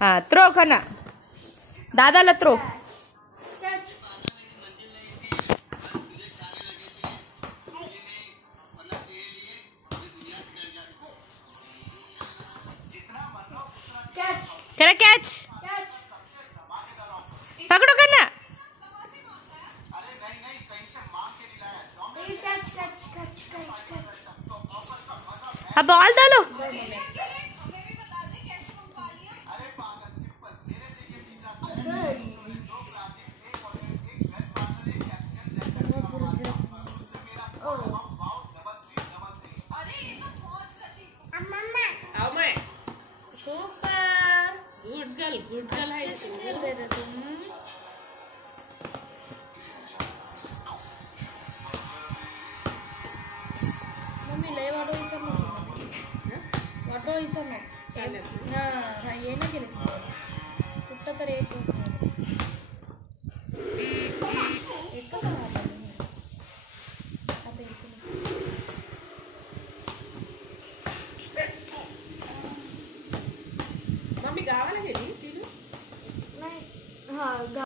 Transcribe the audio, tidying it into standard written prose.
हाँ थ्रो खाना दादाला थ्रो. चला कैच पकड़ो करना. अब बॉल डालो. सुपर गुड गर्ल है तुम. मम्मी लय वाढवायचं चालेल ना. ये ना गेलं कुठं तरी एक मम्मी गावाला गेली. नाही. हा.